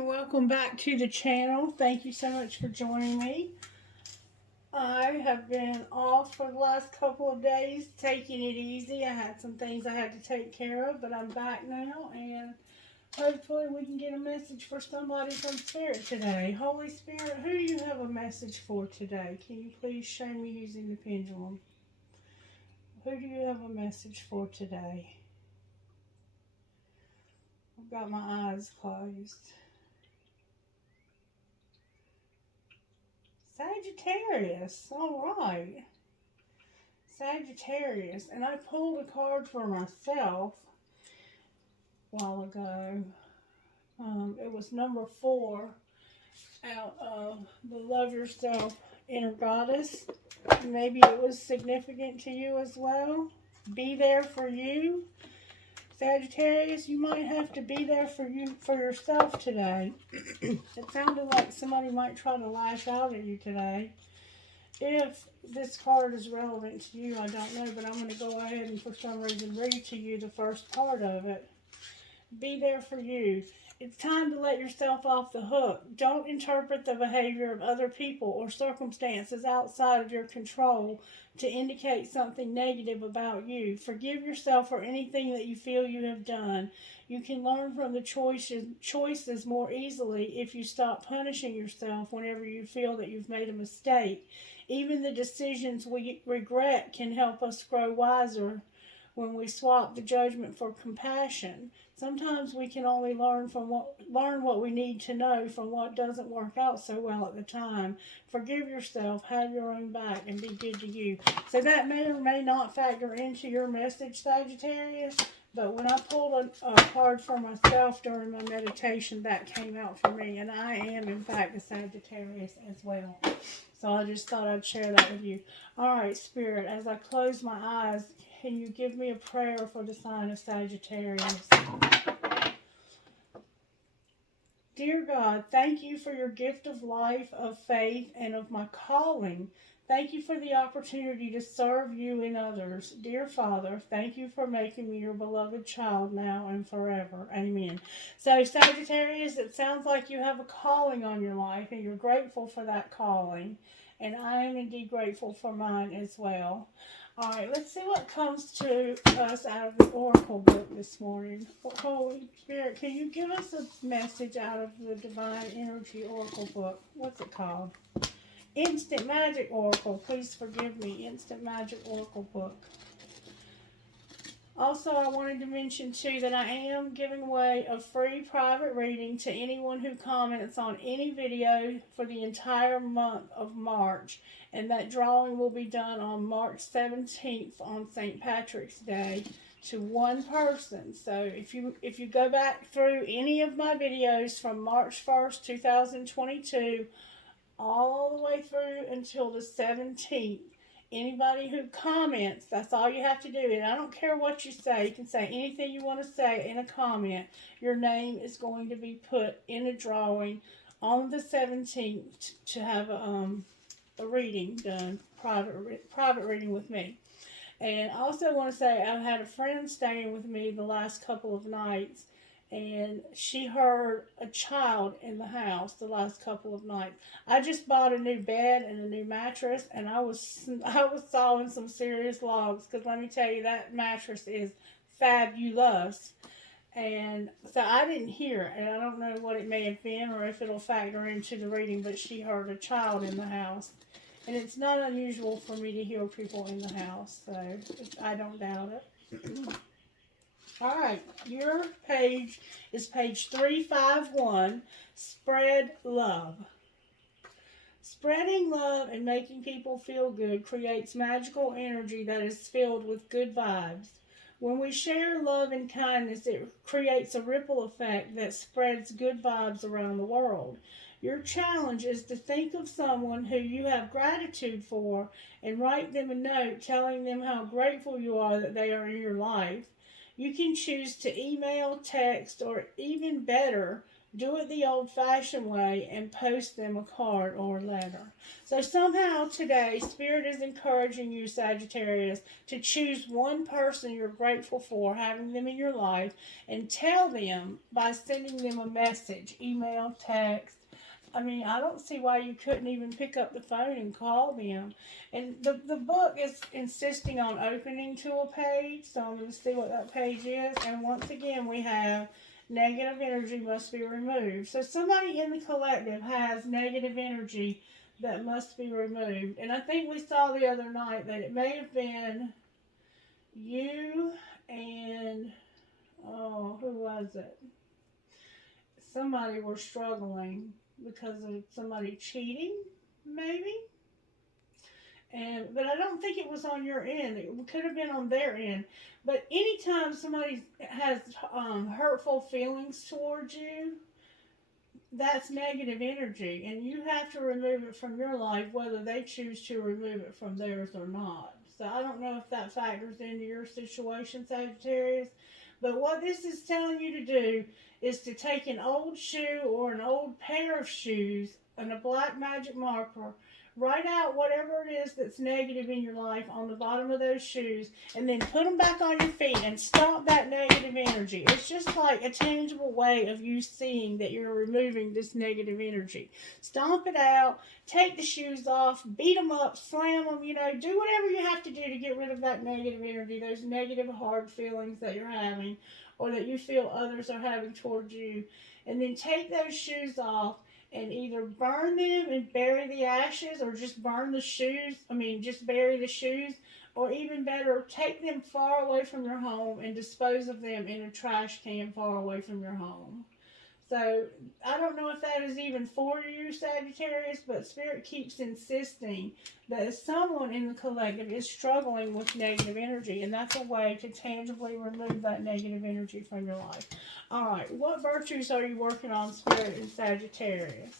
and welcome back to the channel. Thank you so much for joining me. I have been off for the last couple of days, taking it easy. I had some things I had to take care of, but I'm back now, and hopefully we can get a message for somebody from Spirit today. Holy Spirit, who do you have a message for today? Can you please show me using the pendulum? Who do you have a message for today? I've got my eyes closed. Sagittarius, all right. Sagittarius, and I pulled a card for myself a while ago. It was number 4 out of the Love Yourself Inner Goddess. Maybe it was significant to you as well. Be there for you. Sagittarius, you might have to be there for yourself today. It sounded like somebody might try to lash out at you today. If this card is relevant to you, I don't know, but I'm going to go ahead and for some reason read to you the first part of it. Be there for you. It's time to let yourself off the hook. Don't interpret the behavior of other people or circumstances outside of your control to indicate something negative about you. Forgive yourself for anything that you feel you have done. You can learn from the choices more easily if you stop punishing yourself whenever you feel that you've made a mistake. Even the decisions we regret can help us grow wiser when we swap the judgment for compassion. Sometimes we can only learn what we need to know from what doesn't work out so well at the time. Forgive yourself, have your own back, and be good to you. So that may or may not factor into your message, Sagittarius, but when I pulled a card for myself during my meditation, that came out for me, and I am, in fact, a Sagittarius as well. So I just thought I'd share that with you. All right, Spirit, as I close my eyes, can you give me a prayer for the sign of Sagittarius? Dear God, thank you for your gift of life, of faith, and of my calling. Thank you for the opportunity to serve you and others. Dear Father, thank you for making me your beloved child now and forever. Amen. So, Sagittarius, it sounds like you have a calling on your life, and you're grateful for that calling. And I am indeed grateful for mine as well. All right, let's see what comes to us out of the Oracle book this morning. Holy Spirit, can you give us a message out of the Divine Energy Oracle book? What's it called? Instant Magic Oracle. Please forgive me. Instant Magic Oracle book. Also, I wanted to mention, too, that I am giving away a free private reading to anyone who comments on any video for the entire month of March. And that drawing will be done on March 17th on St. Patrick's Day to one person. So if you go back through any of my videos from March 1st, 2022, all the way through until the 17th, anybody who comments, that's all you have to do. And I don't care what you say. You can say anything you want to say in a comment. Your name is going to be put in a drawing on the 17th to have a reading done, private reading with me. And I also want to say I've had a friend staying with me the last couple of nights, and she heard a child in the house the last couple of nights. I just bought a new bed and a new mattress, and I was sawing some serious logs, because let me tell you, that mattress is fabulous. And so I didn't hear it, and I don't know what it may have been or if it'll factor into the reading, but she heard a child in the house. And it's not unusual for me to hear people in the house, so I don't doubt it. All right, your page is page 351, Spread Love. Spreading love and making people feel good creates magical energy that is filled with good vibes. When we share love and kindness, it creates a ripple effect that spreads good vibes around the world. Your challenge is to think of someone who you have gratitude for and write them a note telling them how grateful you are that they are in your life. You can choose to email, text, or even better, Do it the old-fashioned way and post them a card or a letter. So somehow today, Spirit is encouraging you, Sagittarius, to choose one person you're grateful for having them in your life and tell them by sending them a message, email, text. I mean, I don't see why you couldn't even pick up the phone and call them. And the book is insisting on opening to a page, so I'm going to see what that page is. And once again, we have negative energy must be removed. So somebody in the collective has negative energy that must be removed. And I think we saw the other night that it may have been you and, oh, who was it? Somebody were struggling because of somebody cheating, maybe? But I don't think it was on your end. It could have been on their end. But anytime somebody has hurtful feelings towards you, that's negative energy. And you have to remove it from your life, whether they choose to remove it from theirs or not. So I don't know if that factors into your situation, Sagittarius. But what this is telling you to do is to take an old shoe or an old pair of shoes and a black magic marker, write out whatever it is that's negative in your life on the bottom of those shoes, and then put them back on your feet and stop that negative energy. It's just like a tangible way of you seeing that you're removing this negative energy. Stomp it out, take the shoes off, beat them up, slam them, do whatever you have to do to get rid of that negative energy, those negative hard feelings that you're having or that you feel others are having towards you. And then take those shoes off and either burn them and bury the ashes, or just burn the shoes, just bury the shoes, or even better, take them far away from your home and dispose of them in a trash can far away from your home. So, I don't know if that is even for you, Sagittarius, but Spirit keeps insisting that someone in the collective is struggling with negative energy, and that's a way to tangibly remove that negative energy from your life. Alright, what virtues are you working on, Spirit, in Sagittarius?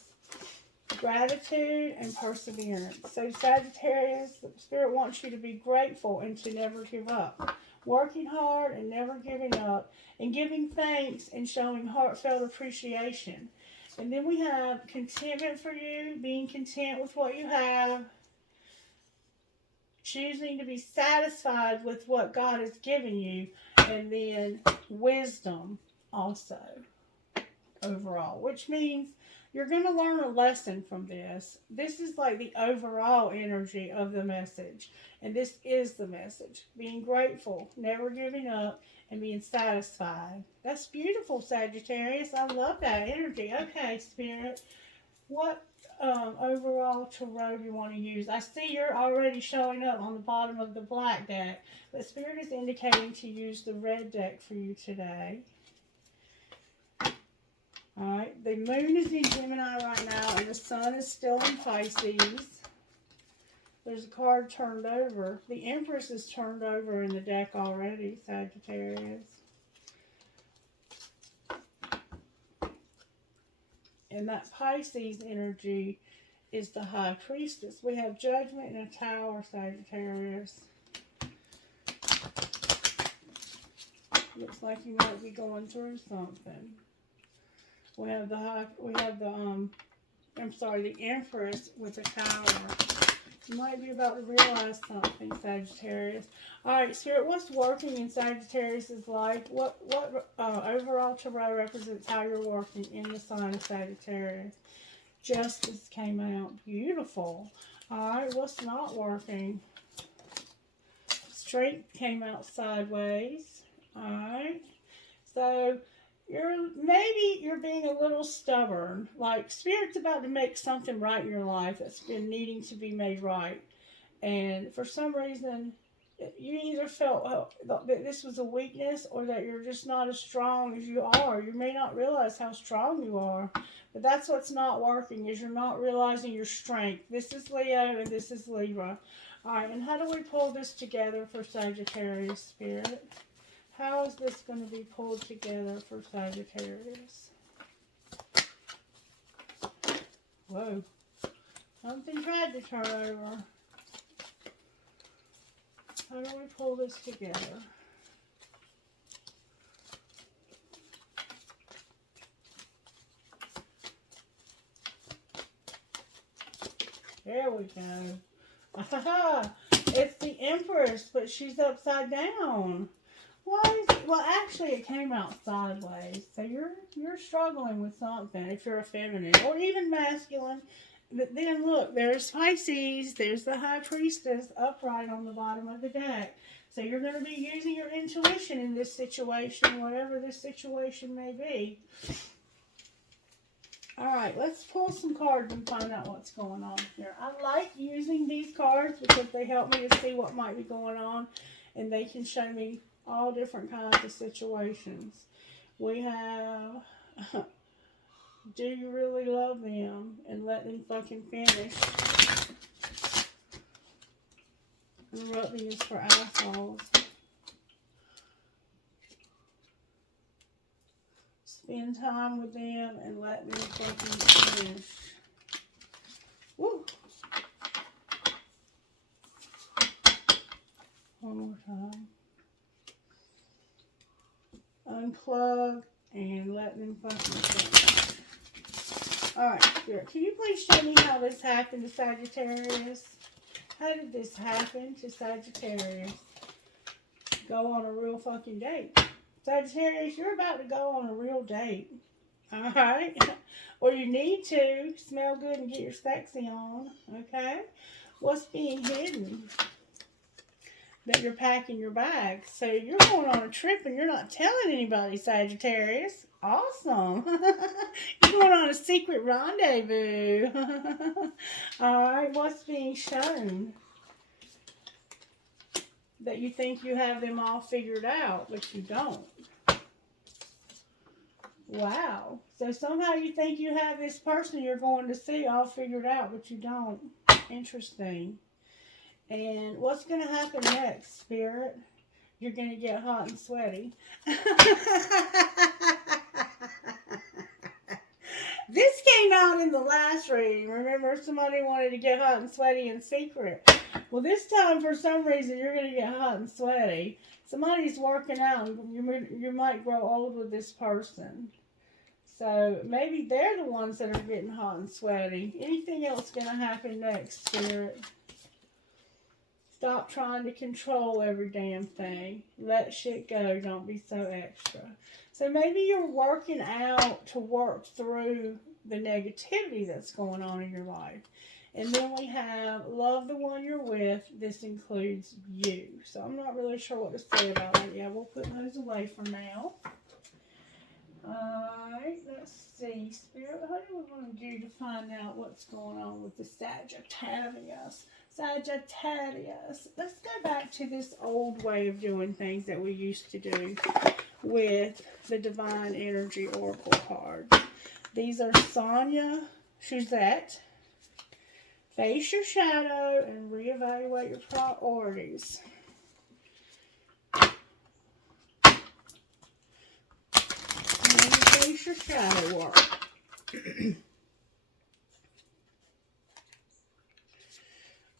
Gratitude and perseverance. So, Sagittarius, Spirit wants you to be grateful and to never give up. Working hard and never giving up, and giving thanks and showing heartfelt appreciation. And then we have contentment for you, being content with what you have, choosing to be satisfied with what God has given you, and then wisdom also overall, which means you're going to learn a lesson from this. This is like the overall energy of the message. And this is the message. Being grateful, never giving up, and being satisfied. That's beautiful, Sagittarius. I love that energy. Okay, Spirit. What overall tarot do you want to use? I see you're already showing up on the bottom of the black deck. But Spirit is indicating to use the red deck for you today. Alright, the moon is in Gemini right now, and the sun is still in Pisces. There's a card turned over. The Empress is turned over in the deck already, Sagittarius. And that Pisces energy is the High Priestess. We have Judgment and a Tower, Sagittarius. Looks like you might be going through something. We have the Empress with a Tower. You might be about to realize something, Sagittarius. Alright, Spirit, what's working in Sagittarius' life? What overall tarot represents how you're working in the sign of Sagittarius? Justice came out. Beautiful. Alright, what's not working? Strength came out sideways. Alright. So, maybe you're being a little stubborn. Like, Spirit's about to make something right in your life that's been needing to be made right. And for some reason, you either felt that this was a weakness or that you're just not as strong as you are. You may not realize how strong you are. But that's what's not working, is you're not realizing your strength. This is Leo and this is Libra. Alright, and how do we pull this together for Sagittarius, Spirit? How is this going to be pulled together for Sagittarius? Whoa. Something tried to turn over. How do we pull this together? There we go. It's the Empress, but she's upside down. Why? Well, actually, it came out sideways. So you're struggling with something if you're a feminine or even masculine. But then look, there's Pisces. There's the High Priestess upright on the bottom of the deck. So you're going to be using your intuition in this situation, whatever this situation may be. All right, let's pull some cards and find out what's going on here. I like using these cards because they help me to see what might be going on, and they can show me all different kinds of situations. We have, do you really love them? And let them fucking finish. And Rugby is for assholes. Spend time with them and let them fucking finish. Woo! One more time. Unplug and let them fucking finish. Alright, Spirit, can you please show me how this happened to Sagittarius? How did this happen to Sagittarius? Go on a real fucking date. Sagittarius, you're about to go on a real date. Alright? Or you need to. Smell good and get your sexy on. Okay? What's being hidden? That you're packing your bags. So you're going on a trip and you're not telling anybody, Sagittarius. Awesome. You're going on a secret rendezvous. Alright, what's being shown? That you think you have them all figured out, but you don't. Wow. So somehow you think you have this person you're going to see all figured out, but you don't. Interesting. And what's going to happen next, Spirit? You're going to get hot and sweaty. This came out in the last reading. Remember, somebody wanted to get hot and sweaty in secret. Well, this time, for some reason, you're going to get hot and sweaty. Somebody's working out, and you might grow old with this person. So, maybe they're the ones that are getting hot and sweaty. Anything else going to happen next, Spirit? Stop trying to control every damn thing. Let shit go. Don't be so extra. So maybe you're working out to work through the negativity that's going on in your life. And then we have love the one you're with. This includes you. So I'm not really sure what to say about that. Yeah, we'll put those away for now. Alright, let's see. Spirit, what do we want to do to find out what's going on with the Sagittarius? Sagittarius. Let's go back to this old way of doing things that we used to do with the Divine Energy Oracle cards. These are Sonia Suzette. Face your shadow and reevaluate your priorities. And face your shadow work.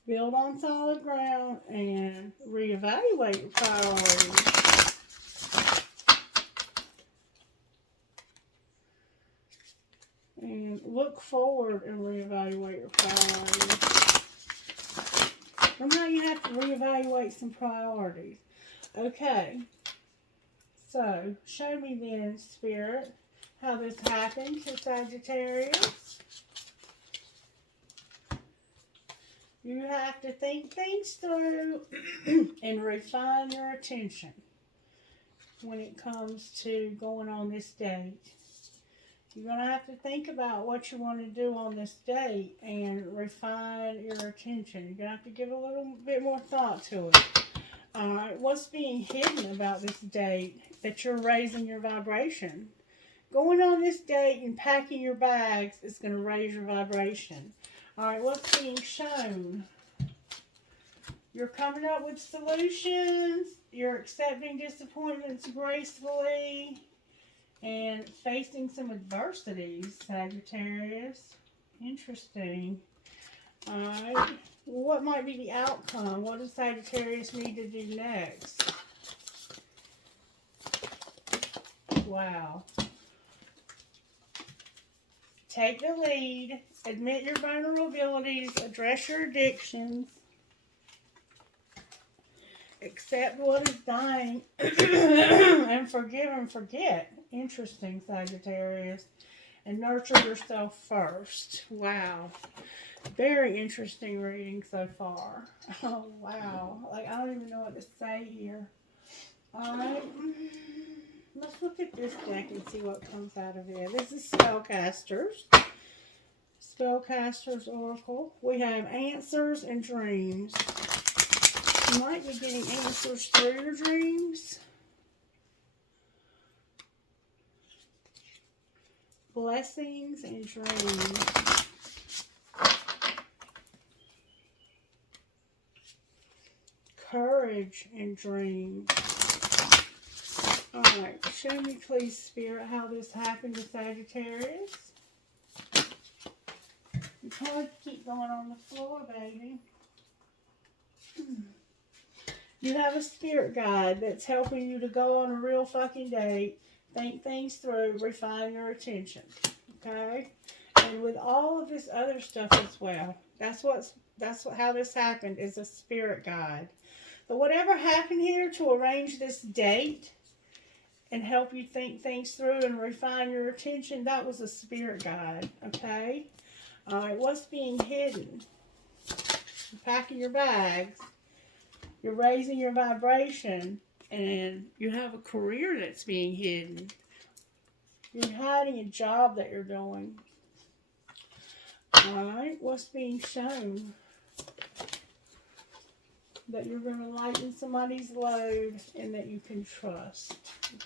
Build on solid ground and reevaluate your priorities. And look forward and reevaluate your priorities. Somehow you have to reevaluate some priorities. Okay. So, show me then, Spirit, how this happened to Sagittarius. You have to think things through and refine your attention when it comes to going on this date. You're going to have to think about what you want to do on this date and refine your attention. You're going to have to give a little bit more thought to it. Alright, what's being hidden about this date that you're raising your vibration? Going on this date and packing your bags is going to raise your vibration. Alright, what's being shown? You're coming up with solutions. You're accepting disappointments gracefully. And facing some adversities, Sagittarius. Interesting. Alright. What might be the outcome? What does Sagittarius need to do next? Wow. Take the lead. Admit your vulnerabilities. Address your addictions. Accept what is dying. And forgive and forget. Interesting, Sagittarius. And nurture yourself first. Wow. Very interesting reading so far. Oh, wow. Like, I don't even know what to say here. Alright. Let's look at this deck and see what comes out of it. This is Spellcasters. Spellcasters Oracle. We have answers and dreams. You might be getting answers through your dreams. Blessings and dreams. Courage and dreams. Alright, show me please, Spirit, how this happened to Sagittarius. You can't keep going on the floor, baby. You have a spirit guide that's helping you to go on a real fucking date, think things through, refine your attention. Okay? And with all of this other stuff as well, how this happened, is a spirit guide. So whatever happened here to arrange this date and help you think things through and refine your attention, that was a spirit guide, okay? Alright, what's being hidden? You're packing your bags. You're raising your vibration. And you have a career that's being hidden. You're hiding a job that you're doing. Alright, what's being shown? That you're going to lighten somebody's load and that you can trust.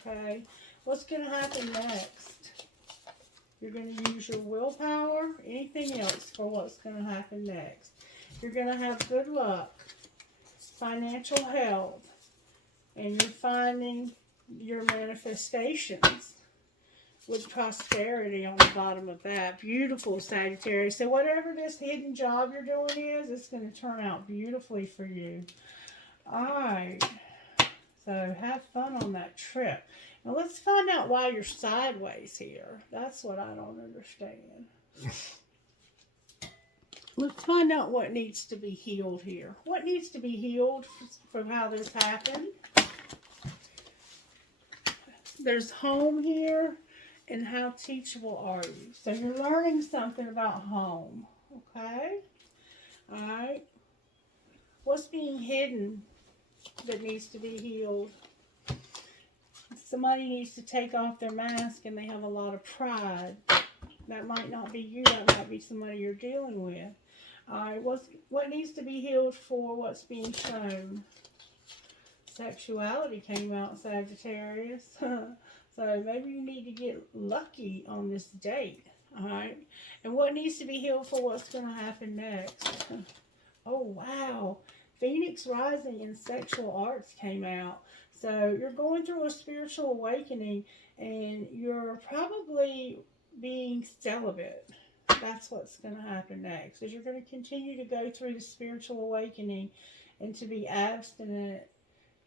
Okay? What's going to happen next? You're going to use your willpower, anything else for what's going to happen next. You're going to have good luck, financial health, and you're finding your manifestations with prosperity on the bottom of that. Beautiful, Sagittarius. So whatever this hidden job you're doing is, it's going to turn out beautifully for you. Alright. So have fun on that trip. Now let's find out why you're sideways here. That's what I don't understand. Let's find out what needs to be healed here. What needs to be healed from how this happened? There's home here. And how teachable are you? So you're learning something about home. Okay? Alright. What's being hidden that needs to be healed? Somebody needs to take off their mask and they have a lot of pride. That might not be you. That might be somebody you're dealing with. Alright. What needs to be healed for what's being shown? Sexuality came out, Sagittarius. So maybe you need to get lucky on this date, all right? And what needs to be healed for what's going to happen next? Oh, wow. Phoenix Rising and Sexual Arts came out. So you're going through a spiritual awakening and you're probably being celibate. That's what's going to happen next. Is you're going to continue to go through the spiritual awakening and to be abstinent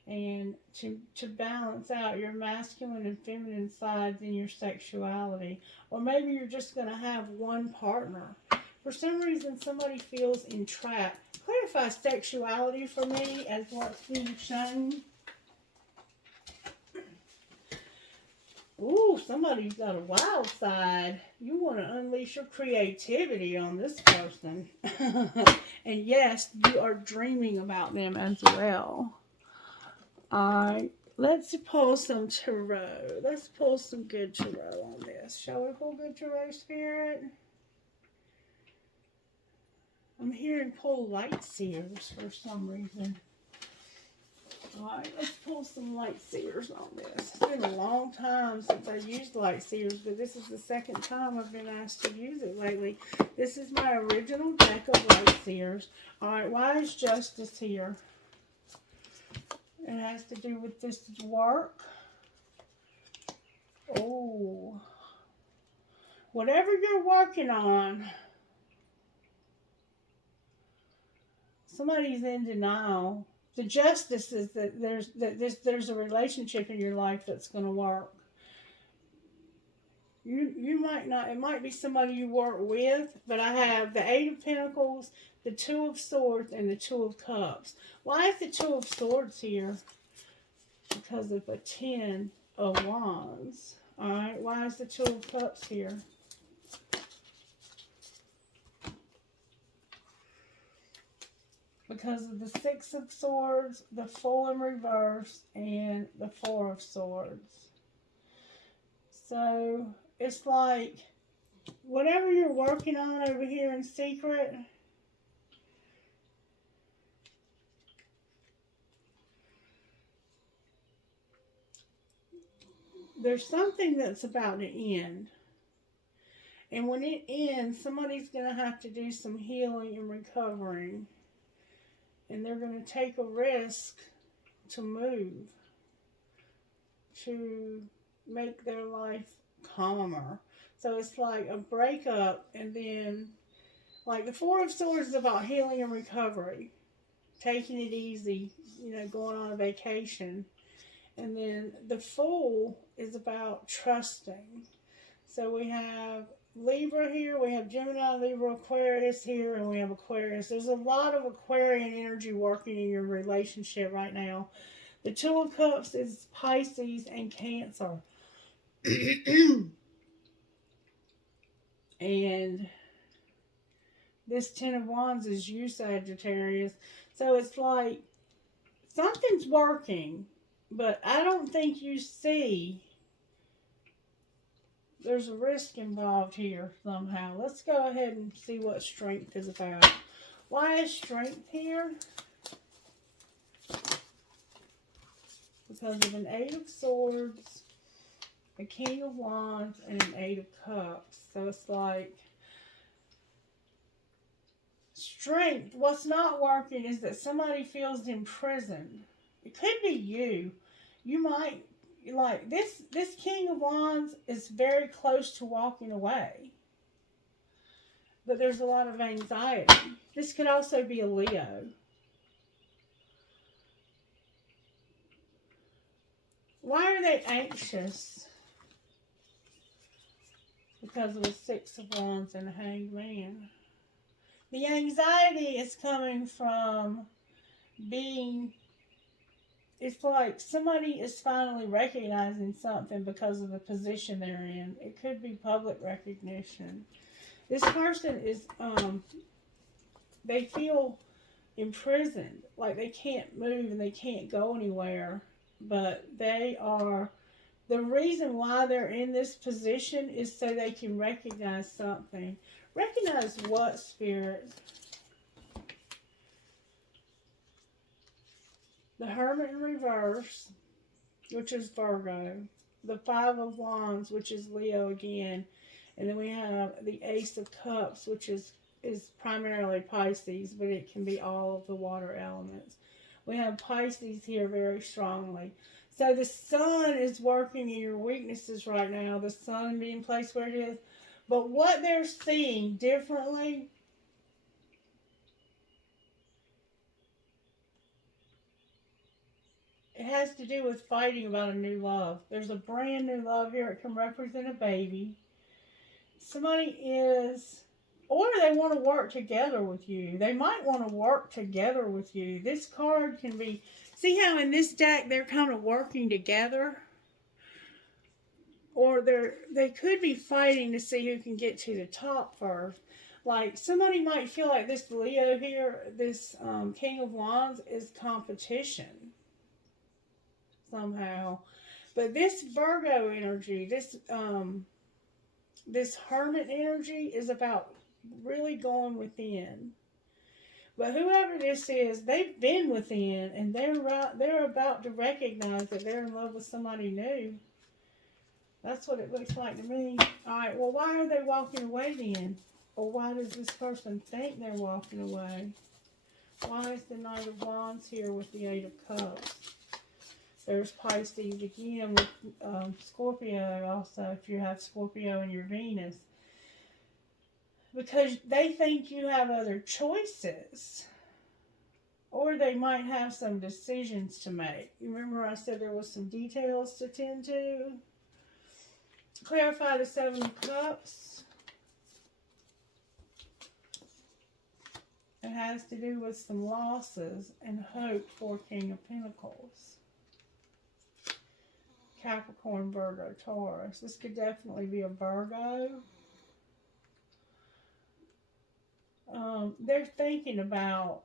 and to balance out your masculine and feminine sides in your sexuality. Or maybe you're just going to have one partner. For some reason, somebody feels entrapped. Clarify sexuality for me as what's being shown. Ooh, somebody's got a wild side. You want to unleash your creativity on this person. And yes, you are dreaming about them as well. Alright, let's pull some tarot. Let's pull some good tarot on this. Shall we pull good tarot, Spirit? I'm hearing pull light seers for some reason. Alright, let's pull some light seers on this. It's been a long time since I used light seers, but this is the second time I've been asked to use it lately. This is my original deck of light seers. Alright, why is justice here? It has to do with this work. Oh. Whatever you're working on, somebody's in denial. The justice is that there's a relationship in your life that's going to work. You might not, it might be somebody you work with, but I have the Eight of Pentacles, the Two of Swords, and the Two of Cups. Why is the Two of Swords here? Because of the Ten of Wands. Alright, why is the Two of Cups here? Because of the Six of Swords, the Fool in reverse, and the Four of Swords. So, it's like, whatever you're working on over here in secret, there's something that's about to end. And when it ends, somebody's going to have to do some healing and recovering. And they're going to take a risk to move, to make their life calmer. So it's like a breakup, and then, like the Four of Swords is about healing and recovery, taking it easy, you know, going on a vacation. And then the Fool is about trusting. So we have Libra here, we have Gemini, Libra, Aquarius here, and we have Aquarius. There's a lot of Aquarian energy working in your relationship right now. The Two of Cups is Pisces and Cancer. And this Ten of Wands is you, Sagittarius. So it's like something's working, but I don't think you see there's a risk involved here somehow. Let's go ahead and see what strength is about. Why is strength here? Because of an Eight of Swords, a King of Wands, and an Eight of Cups. So it's like strength. What's not working is that somebody feels imprisoned. It could be you. You might, like, this King of Wands is very close to walking away. But there's a lot of anxiety. This could also be a Leo. Why are they anxious? Because of the Six of Wands and the Hanged Man. The anxiety is coming from being, it's like somebody is finally recognizing something because of the position they're in. It could be public recognition. This person is, they feel imprisoned, like they can't move and they can't go anywhere. But they are, the reason why they're in this position is so they can recognize something. Recognize what, Spirit? The Hermit in reverse, which is Virgo. The Five of Wands, which is Leo again. And then we have the Ace of Cups, which is primarily Pisces, but it can be all of the water elements. We have Pisces here very strongly. So the sun is working in your weaknesses right now. The sun being placed where it is. But what they're seeing differently, it has to do with fighting about a new love. There's a brand new love here. It can represent a baby. Somebody is, or they want to work together with you. They might want to work together with you. This card can be, see how in this deck they're kind of working together? Or they could be fighting to see who can get to the top first. Like somebody might feel like this Leo here, this King of Wands is competition somehow. But this Virgo energy, this Hermit energy is about really going within. But whoever this is, they've been within, and they're about to recognize that they're in love with somebody new. That's what it looks like to me. Alright, well, why are they walking away then? Or why does this person think they're walking away? Why is the Knight of Wands here with the Eight of Cups? There's Pisces again with Scorpio also, if you have Scorpio in your Venus. Because they think you have other choices. Or they might have some decisions to make. You remember I said there was some details to tend to? Clarify the Seven of Cups. It has to do with some losses and hope for King of Pentacles. Capricorn, Virgo, Taurus. This could definitely be a Virgo. They're thinking about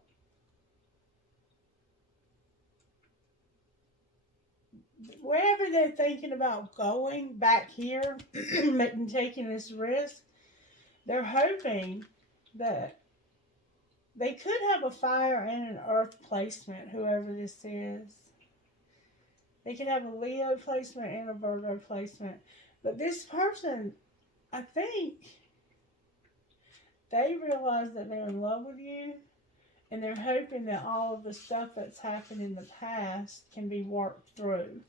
wherever they're thinking about going back here and taking this risk. They're hoping that they could have a fire and an earth placement, whoever this is. They could have a Leo placement and a Virgo placement. But this person, I think, they realize that they're in love with you. And they're hoping that all of the stuff that's happened in the past can be worked through.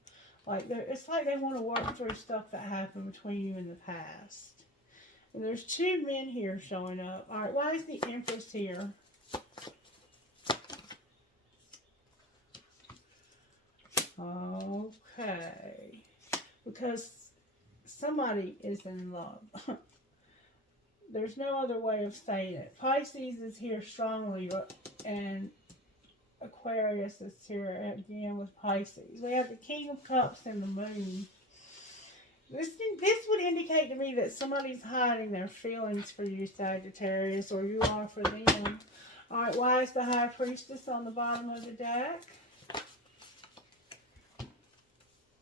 Like it's like they want to work through stuff that happened between you in the past. And there's two men here showing up. All right, why is the Empress here? Okay. Because somebody is in love. There's no other way of saying it. Pisces is here strongly, and Aquarius is here again with Pisces. We have the King of Cups and the Moon. This would indicate to me that somebody's hiding their feelings for you, Sagittarius, or you are for them. All right, why is the High Priestess on the bottom of the deck?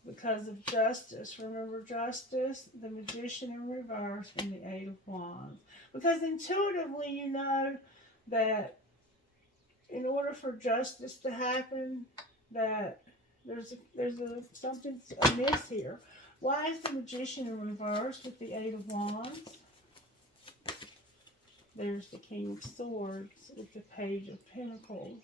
Because of Justice. Remember Justice, the Magician in reverse, and the Eight of Wands. Because intuitively you know that in order for justice to happen, that there's something amiss here. Why is the Magician in reverse with the Eight of Wands? There's the King of Swords with the Page of Pentacles.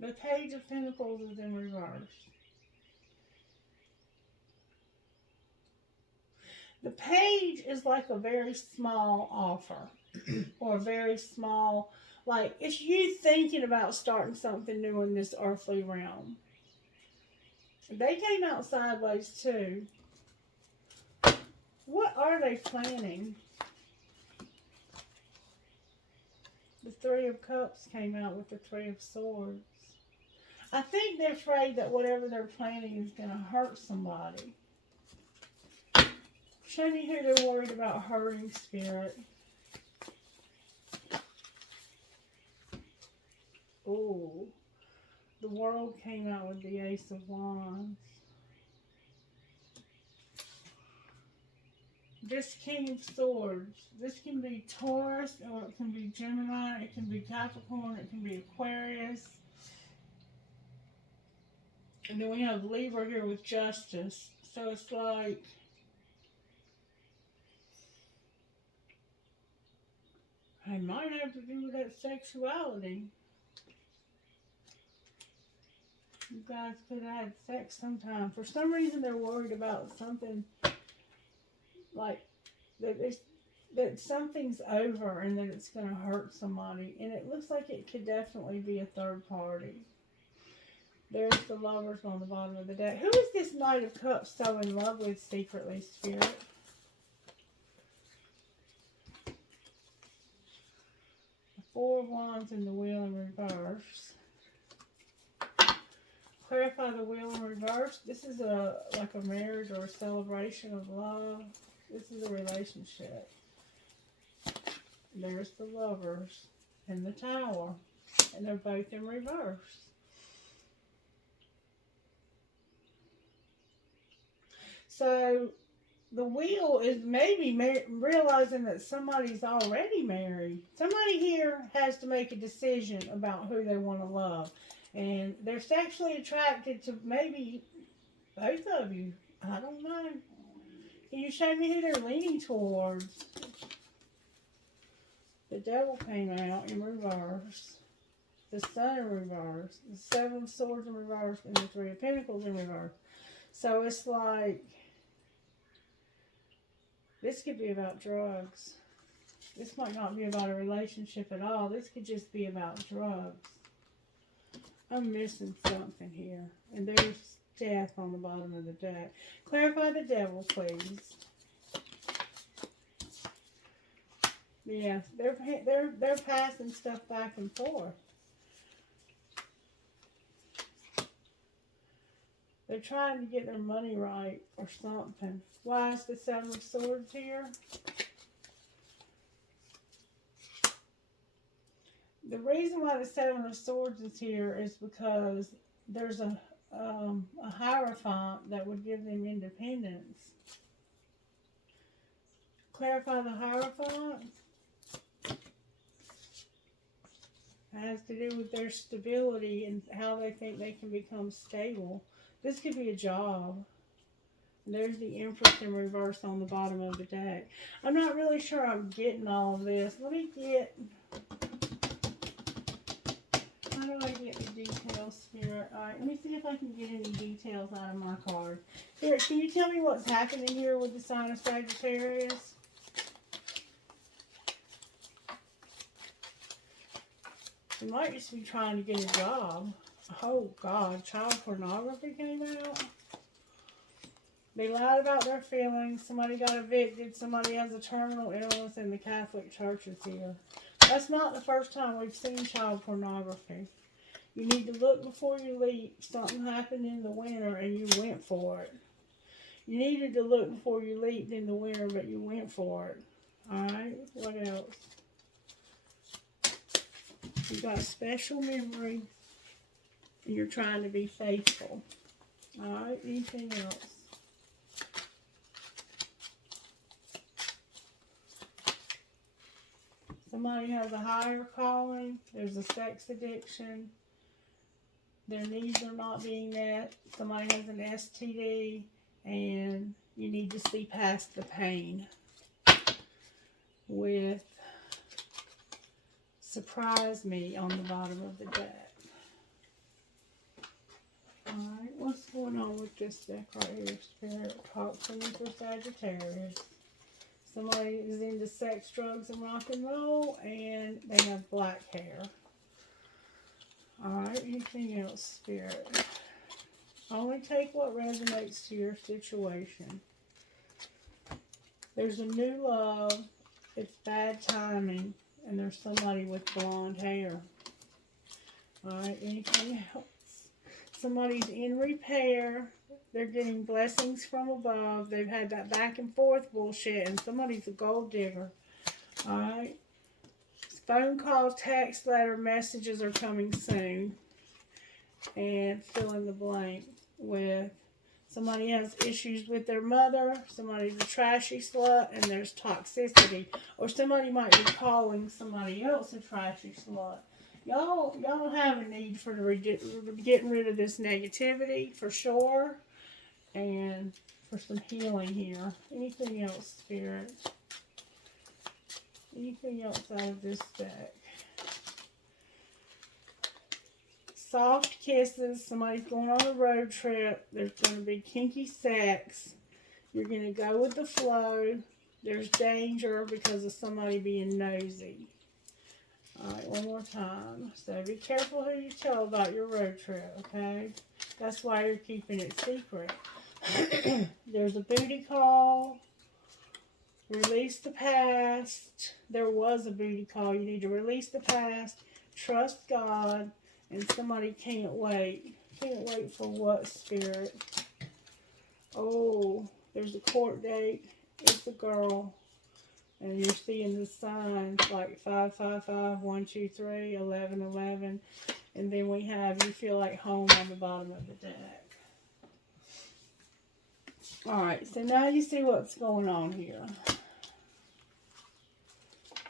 The Page of Pentacles is in reverse. The Page is like a very small offer. Or a very small, like, it's you thinking about starting something new in this earthly realm. They came out sideways too. What are they planning? The Three of Cups came out with the Three of Swords. I think they're afraid that whatever they're planning is going to hurt somebody. Show me who they're worried about hurting, Spirit. Oh, the World came out with the Ace of Wands. This King of Swords, this can be Taurus, or it can be Gemini, it can be Capricorn, it can be Aquarius. And then we have Libra here with Justice. So it's like, it might have to do with that sexuality. You guys could have had sex sometime. For some reason, they're worried about something like that something's over and that it's going to hurt somebody. And it looks like it could definitely be a third party. There's the Lovers on the bottom of the deck. Who is this Knight of Cups so in love with secretly, Spirit? The Four of Wands and the Wheel in reverse. Clarify the Wheel in reverse. This is like a marriage or a celebration of love. This is a relationship. There's the Lovers and the Tower. And they're both in reverse. So the Wheel is maybe realizing that somebody's already married. Somebody here has to make a decision about who they want to love. And they're sexually attracted to maybe both of you. I don't know. Can you show me who they're leaning towards? The Devil came out in reverse. The Sun in reverse. The Seven of Swords in reverse. And the Three of Pentacles in reverse. So it's like, this could be about drugs. This might not be about a relationship at all. This could just be about drugs. I'm missing something here. And there's Death on the bottom of the deck. Clarify the Devil, please. Yeah, they're passing stuff back and forth. They're trying to get their money right or something. Why is the Seven of Swords here? The reason why the Seven of Swords is here is because there's a Hierophant that would give them independence. Clarify the Hierophant. It has to do with their stability and how they think they can become stable. This could be a job. There's the Empress in reverse on the bottom of the deck. I'm not really sure I'm getting all of this. Let me get... How do I get the details, Spirit? Alright, let me see if I can get any details out of my card. Spirit, can you tell me what's happening here with the sign of Sagittarius? You might just be trying to get a job. Oh, God. Child pornography came out? They lied about their feelings. Somebody got evicted. Somebody has a terminal illness, and the Catholic Church is here. That's not the first time we've seen child pornography. You need to look before you leap. Something happened in the winter, and you went for it. You needed to look before you leaped in the winter, but you went for it. Alright? What else? You got a special memory, and you're trying to be faithful. Alright? Anything else? Somebody has a higher calling. There's a sex addiction. Their needs are not being met. Somebody has an STD. And you need to see past the pain. With Surprise Me on the bottom of the deck. Alright, what's going on with this deck right here, Spirit? Talk to me for Sagittarius. Somebody is into sex, drugs, and rock and roll, and they have black hair. Alright, anything else, Spirit? Only take what resonates to your situation. There's a new love. It's bad timing, and there's somebody with blonde hair. Alright, anything else? Somebody's in repair. They're getting blessings from above. They've had that back and forth bullshit, and somebody's a gold digger. Alright? Phone call, text, letter, messages are coming soon. And fill in the blank with somebody has issues with their mother, somebody's a trashy slut, and there's toxicity. Or somebody might be calling somebody else a trashy slut. Y'all have a need for getting rid of this negativity for sure. And for some healing here. Anything else, Spirit? Anything else out of this deck? Soft kisses. Somebody's going on a road trip. There's going to be kinky sex. You're going to go with the flow. There's danger because of somebody being nosy. Alright, one more time. So be careful who you tell about your road trip, okay? That's why you're keeping it secret. There's a booty call. Release the past. There was a booty call. You need to release the past. Trust God. And somebody can't wait. Can't wait for what, Spirit? Oh, there's a court date. It's a girl. And you're seeing the signs like 555, 123, 1111. And then we have you feel like home on the bottom of the deck. Alright, so now you see what's going on here.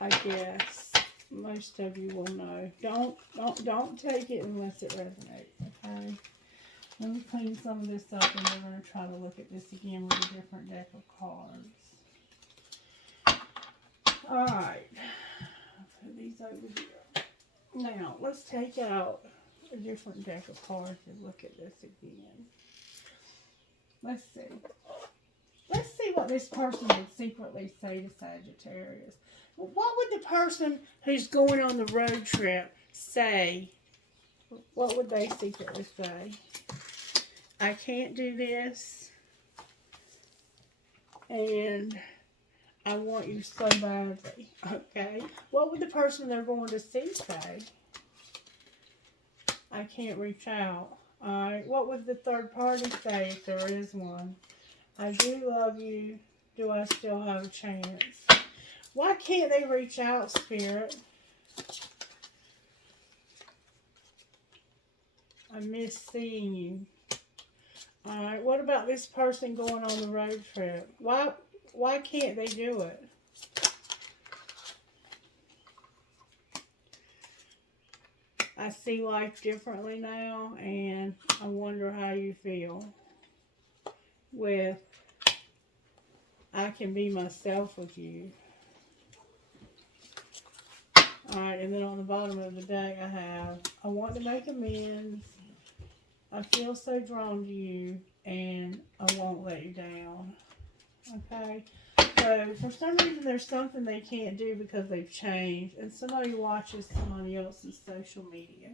I guess most of you will know. Don't take it unless it resonates, okay? Let me clean some of this up and we're going to try to look at this again with a different deck of cards. Alright. Put these over here. Now, let's take out a different deck of cards and look at this again. Let's see. Let's see what this person would secretly say to Sagittarius. What would the person who's going on the road trip say? What would they secretly say? I can't do this, and I want you so badly. Okay? What would the person they're going to see say? I can't reach out. Alright, what would the third party say if there is one? I do love you. Do I still have a chance? Why can't they reach out, Spirit? I miss seeing you. Alright, what about this person going on the road trip? Why can't they do it? I see life differently now, and I wonder how you feel with I can be myself with you. Alright, and then on the bottom of the deck I have, I want to make amends. I feel so drawn to you, and I won't let you down. Okay? So, for some reason, there's something they can't do because they've changed, and somebody watches somebody else's social media.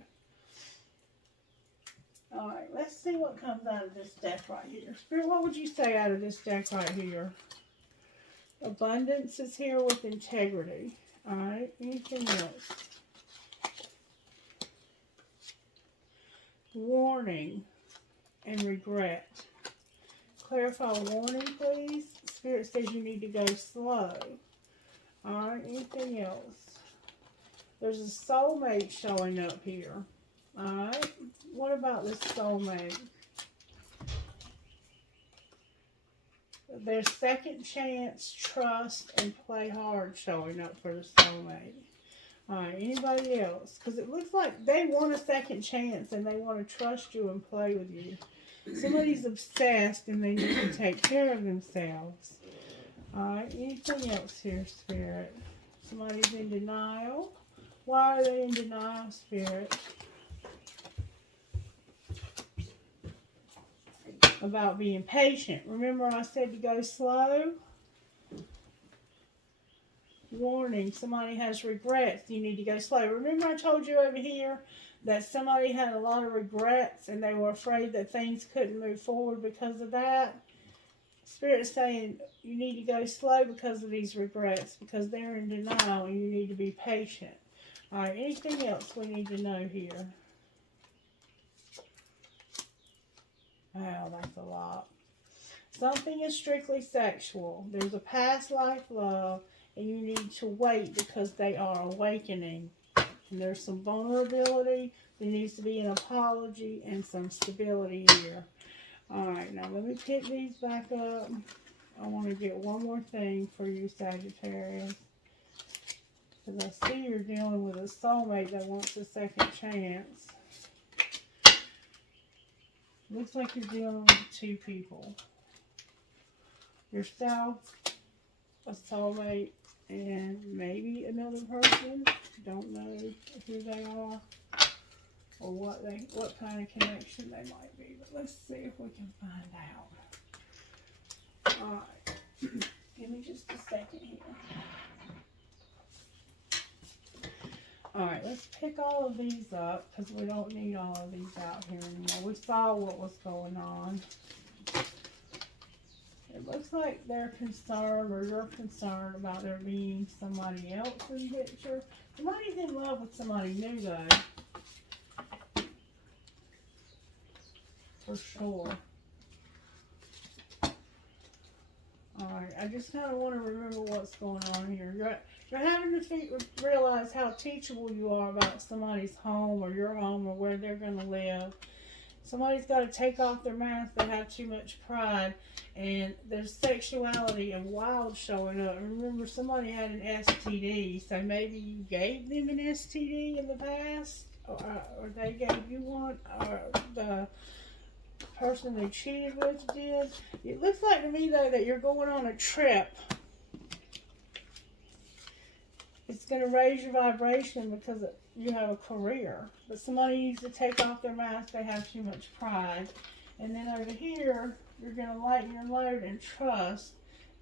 Alright, let's see what comes out of this deck right here. Spirit, what would you say out of this deck right here? Abundance is here with integrity. Alright, anything else? Warning and regret. Clarify warning, please. Spirit says you need to go slow. Alright, anything else? There's a soulmate showing up here. Alright, what about this soulmate? There's second chance, trust, and play hard showing up for the soulmate. Alright, anybody else? Because it looks like they want a second chance and they want to trust you and play with you. Somebody's obsessed and they need to take care of themselves. Alright, anything else here, Spirit? Somebody's in denial. Why are they in denial, Spirit? About being patient. Remember I said to go slow? Warning, somebody has regrets. You need to go slow. Remember I told you over here that somebody had a lot of regrets and they were afraid that things couldn't move forward because of that? Spirit is saying you need to go slow because of these regrets, because they're in denial and you need to be patient. Alright, anything else we need to know here? Wow, that's a lot. Something is strictly sexual. There's a past life love, and you need to wait because they are awakening. And there's some vulnerability. There needs to be an apology and some stability here. Alright, now let me pick these back up. I want to get one more thing for you, Sagittarius. Because I see you're dealing with a soulmate that wants a second chance. Looks like you're dealing with two people. Yourself, a soulmate, and maybe another person. Don't know who they are or what kind of connection they might be. But let's see if we can find out. Alright. Give me just a second here. Alright, let's pick all of these up because we don't need all of these out here anymore. We saw what was going on. It looks like they're concerned, or you're concerned about there being somebody else in the picture. Somebody's in love with somebody new though. For sure. Alright, I just kind of want to remember what's going on here. You're having to realize how teachable you are about somebody's home or your home or where they're going to live. Somebody's got to take off their mask. They have too much pride. And there's sexuality and wild showing up. Remember, somebody had an STD. So maybe you gave them an STD in the past. Or they gave you one. Or the person they cheated with did. It looks like to me, though, that you're going on a trip. It's going to raise your vibration because you have a career. But somebody needs to take off their mask. They have too much pride. And then over here, you're going to lighten your load and trust.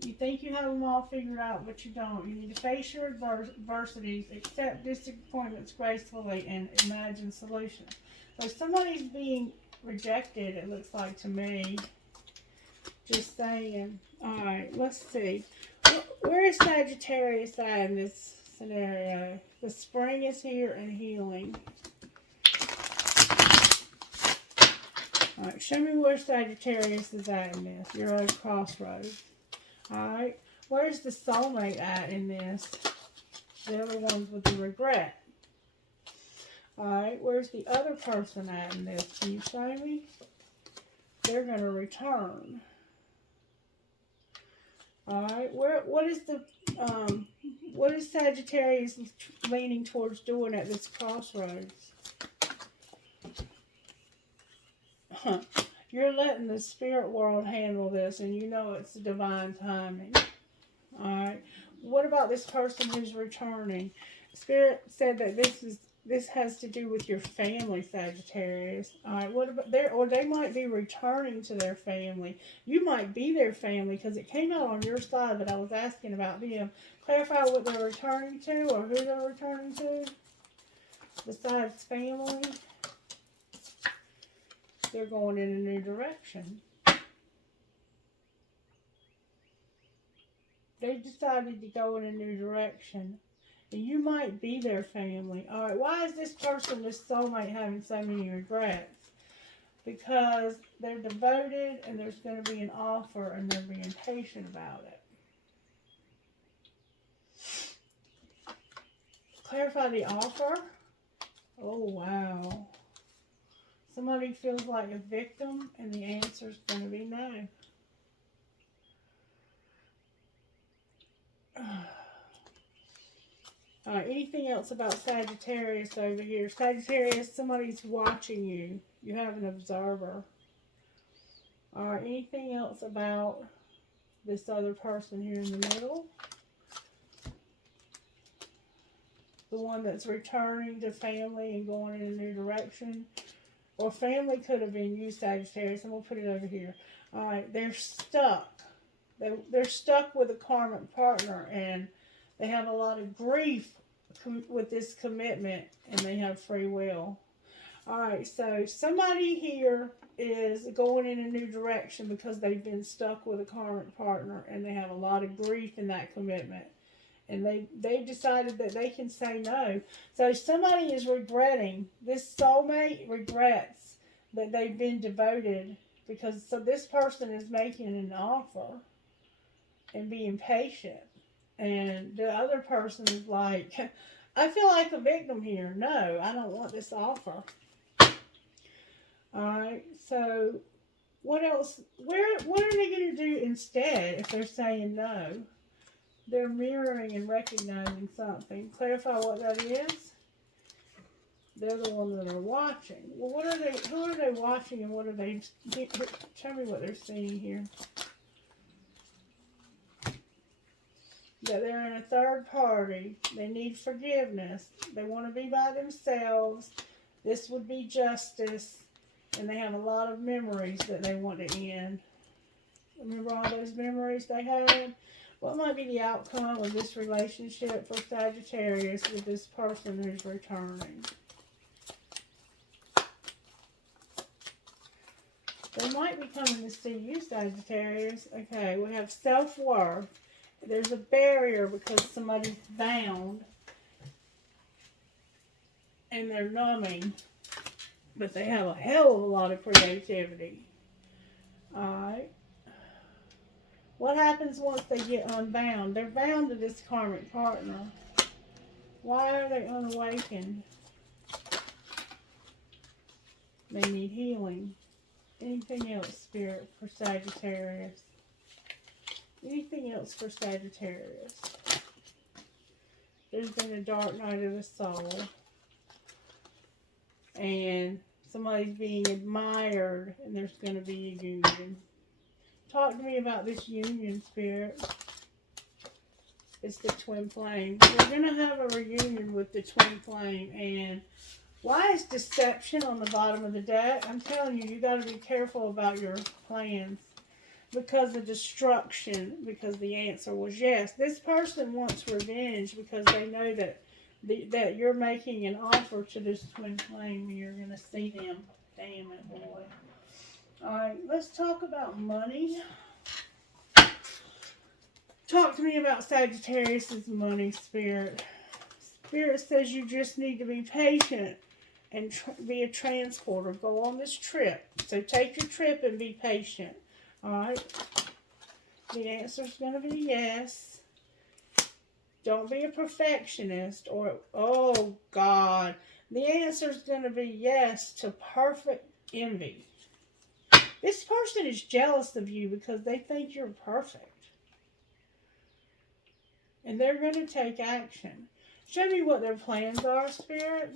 You think you have them all figured out, but you don't. You need to face your adversities, accept disappointments gracefully, and imagine solutions. So somebody's being rejected, it looks like to me. Just saying. Alright, let's see. Where is Sagittarius at in this scenario? The spring is here and healing. Alright, show me where Sagittarius is at in this. You're at a crossroads. Alright, where's the soulmate at in this? They're the ones with the regret. Alright, where's the other person at in this? Can you show me? They're going to return. Alright, what is Sagittarius leaning towards doing at this crossroads? You're letting the spirit world handle this, and you know it's divine timing. Alright, what about this person who's returning? Spirit said that this has to do with your family, Sagittarius. Alright, what about they might be returning to their family. You might be their family, because it came out on your side, but I was asking about them. Clarify what they're returning to, or who they're returning to, besides family. They're going in a new direction. They decided to go in a new direction. And you might be their family. Alright, why is this person, this soulmate, having so many regrets? Because they're devoted, and there's going to be an offer, and they're being patient about it. Clarify the offer. Oh, wow. Somebody feels like a victim, and the answer is going to be no. Alright, anything else about Sagittarius over here? Sagittarius, somebody's watching you. You have an observer. Alright, anything else about this other person here in the middle? The one that's returning to family and going in a new direction. Or family could have been you, Sagittarius. I'm going to put it over here. Alright, they're stuck. They're stuck with a karmic partner, and they have a lot of grief with this commitment, and they have free will. Alright, so somebody here is going in a new direction because they've been stuck with a karmic partner, and they have a lot of grief in that commitment. And they decided that they can say no. So somebody is regretting. This soulmate regrets that they've been devoted, because so this person is making an offer and being patient. And the other person is like, I feel like a victim here. No, I don't want this offer. Alright, so what else? What are they going to do instead if they're saying no? They're mirroring and recognizing something. Clarify what that is. They're the ones that are watching. Well, what are they? Who are they watching, and what are they? Tell me what they're seeing here. That they're in a third party. They need forgiveness. They want to be by themselves. This would be justice. And they have a lot of memories that they want to end. Remember all those memories they had? What might be the outcome of this relationship for Sagittarius with this person who's returning? They might be coming to see you, Sagittarius. Okay, we have self-worth. There's a barrier because somebody's bound and they're numbing, but they have a hell of a lot of creativity. Alright. What happens once they get unbound? They're bound to this karmic partner. Why are they unawakened? They need healing. Anything else, Spirit, for Sagittarius? Anything else for Sagittarius? There's been a dark night of the soul. And somebody's being admired, and there's going to be a union. Talk to me about this union, Spirit. It's the twin flame. We're going to have a reunion with the twin flame. And why is deception on the bottom of the deck? I'm telling you, you got to be careful about your plans. Because of destruction, because the answer was yes. This person wants revenge because they know that that you're making an offer to this twin flame, and you're going to see them Damn it, boy. Alright, let's talk about money. Talk to me about Sagittarius' money, Spirit. Spirit says you just need to be patient and be a transporter. Go on this trip. So take your trip and be patient. Alright? The answer's going to be yes. Don't be a perfectionist or, oh God. The answer's going to be yes to perfect envy. This person is jealous of you because they think you're perfect. And they're going to take action. Show me what their plans are, Spirit.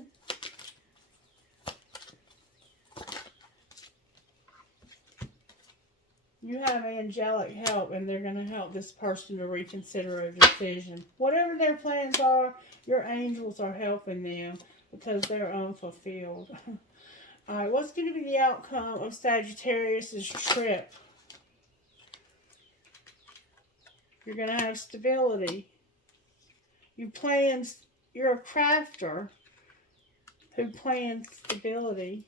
You have angelic help, and they're going to help this person to reconsider a decision. Whatever their plans are, your angels are helping them because they're unfulfilled. All right, what's going to be the outcome of Sagittarius' trip? You're going to have stability. You're a crafter who plans stability.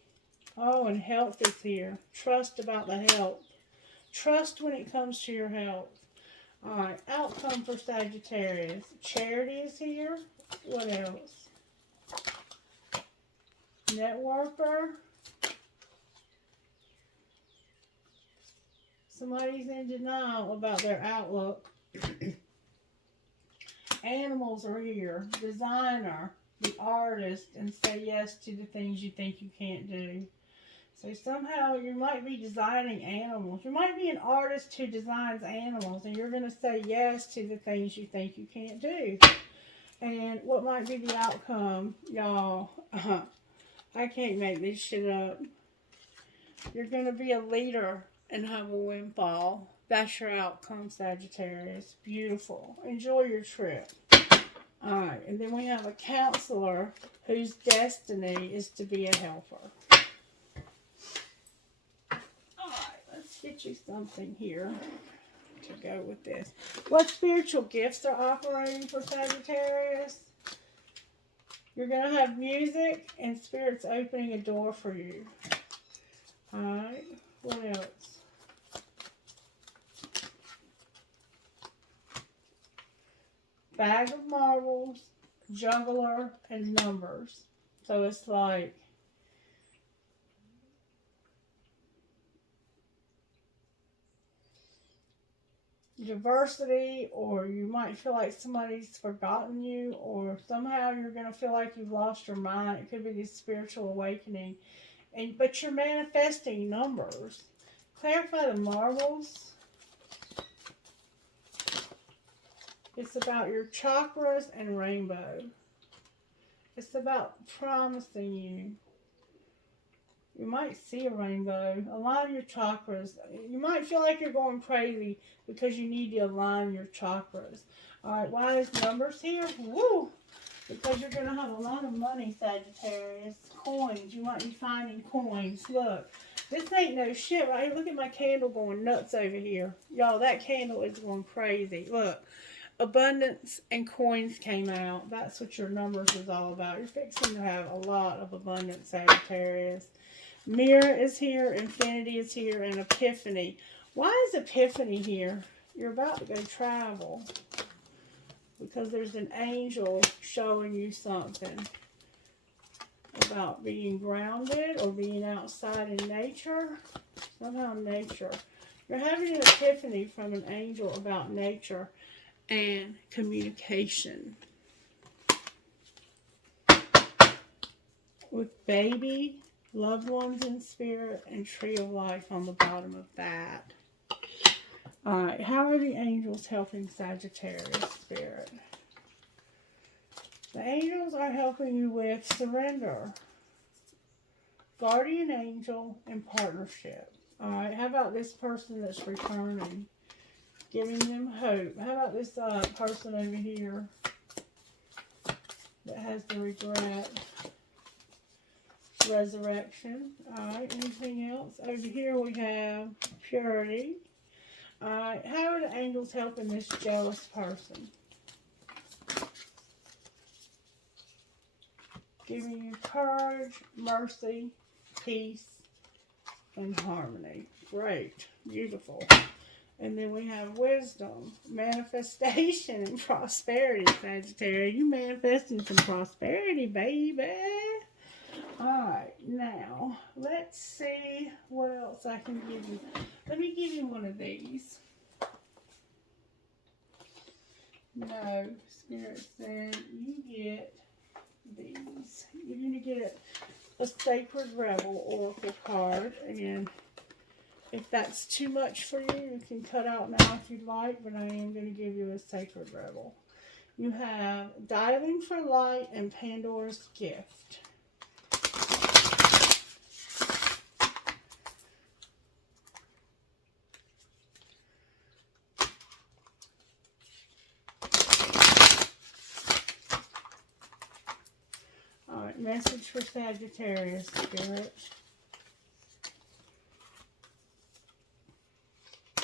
Oh, and health is here. Trust about the health. Trust when it comes to your health. Alright, outcome for Sagittarius. Charity is here. What else? Networker. Somebody's in denial about their outlook. Animals are here. Designer, the artist, and say yes to the things you think you can't do. So somehow you might be designing animals. You might be an artist who designs animals, and you're going to say yes to the things you think you can't do. And what might be the outcome, y'all? I can't make this shit up. You're going to be a leader and have a windfall. That's your outcome, Sagittarius. Beautiful. Enjoy your trip. Alright, and then we have a counselor whose destiny is to be a helper. Alright, let's get you something here to go with this. What spiritual gifts are operating for Sagittarius? You're going to have music and spirits opening a door for you. Alright, what else? Bag of marbles, juggler, and numbers. So it's like diversity, or you might feel like somebody's forgotten you, or somehow you're going to feel like you've lost your mind. It could be this spiritual awakening. But you're manifesting numbers. Clarify the marbles. It's about your chakras and rainbow. It's about promising you. You might see a rainbow. Align your chakras. You might feel like you're going crazy because you need to align your chakras. Alright, why is numbers here? Woo! Because you're going to have a lot of money, Sagittarius. Coins. You might be finding coins. Look. This ain't no shit right here. Look at my candle going nuts over here. Y'all, that candle is going crazy. Look. Abundance and coins came out. That's what your numbers is all about. You're fixing to have a lot of abundance, Sagittarius. Mirror is here. Infinity is here. And Epiphany. Why is Epiphany here? You're about to go travel. Because there's an angel showing you something about being grounded or being outside in nature. Somehow nature. You're having an epiphany from an angel about nature and communication. With baby, loved ones in spirit, and tree of life on the bottom of that. Alright, how are the angels helping Sagittarius spirit? The angels are helping you with surrender, guardian angel, and partnership. Alright, how about this person that's returning? Giving them hope. How about this person over here that has the regret? Resurrection. Alright, anything else? Over here we have purity. Alright, how are the angels helping this jealous person? Giving you courage, mercy, peace, and harmony. Great. Beautiful. And then we have wisdom, manifestation, and prosperity, Sagittarius. You manifesting some prosperity, baby. Alright, now, let's see what else I can give you. Let me give you one of these. No, Spirit said you get these. You're going to get a Sacred Rebel Oracle card. Again, if that's too much for you, you can cut out now if you'd like, but I am going to give you a Sacred Rebel. You have Diving for Light and Pandora's Gift. Alright, message for Sagittarius, Spirit.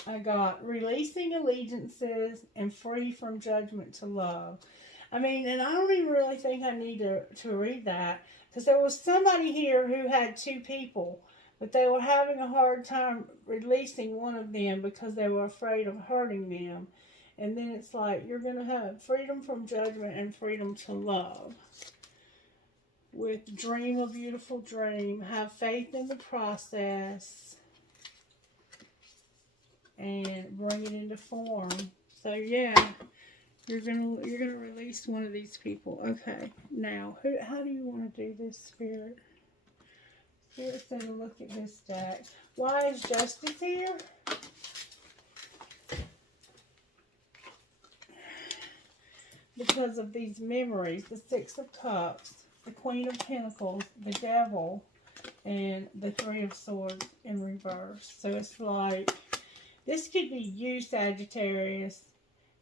I got releasing allegiances and free from judgment to love. I mean, and I don't even really think I need to read that, because there was somebody here who had two people, but they were having a hard time releasing one of them because they were afraid of hurting them. And then it's like, you're going to have freedom from judgment and freedom to love. With dream a beautiful dream, have faith in the process, and bring it into form. So yeah, you're gonna release one of these people. Okay, now how do you want to do this, Spirit? Spirit said to look at this deck. Why is Justice here? Because of these memories, the Six of Cups, the Queen of Pentacles, the Devil, and the Three of Swords in reverse. So it's like, this could be you, Sagittarius,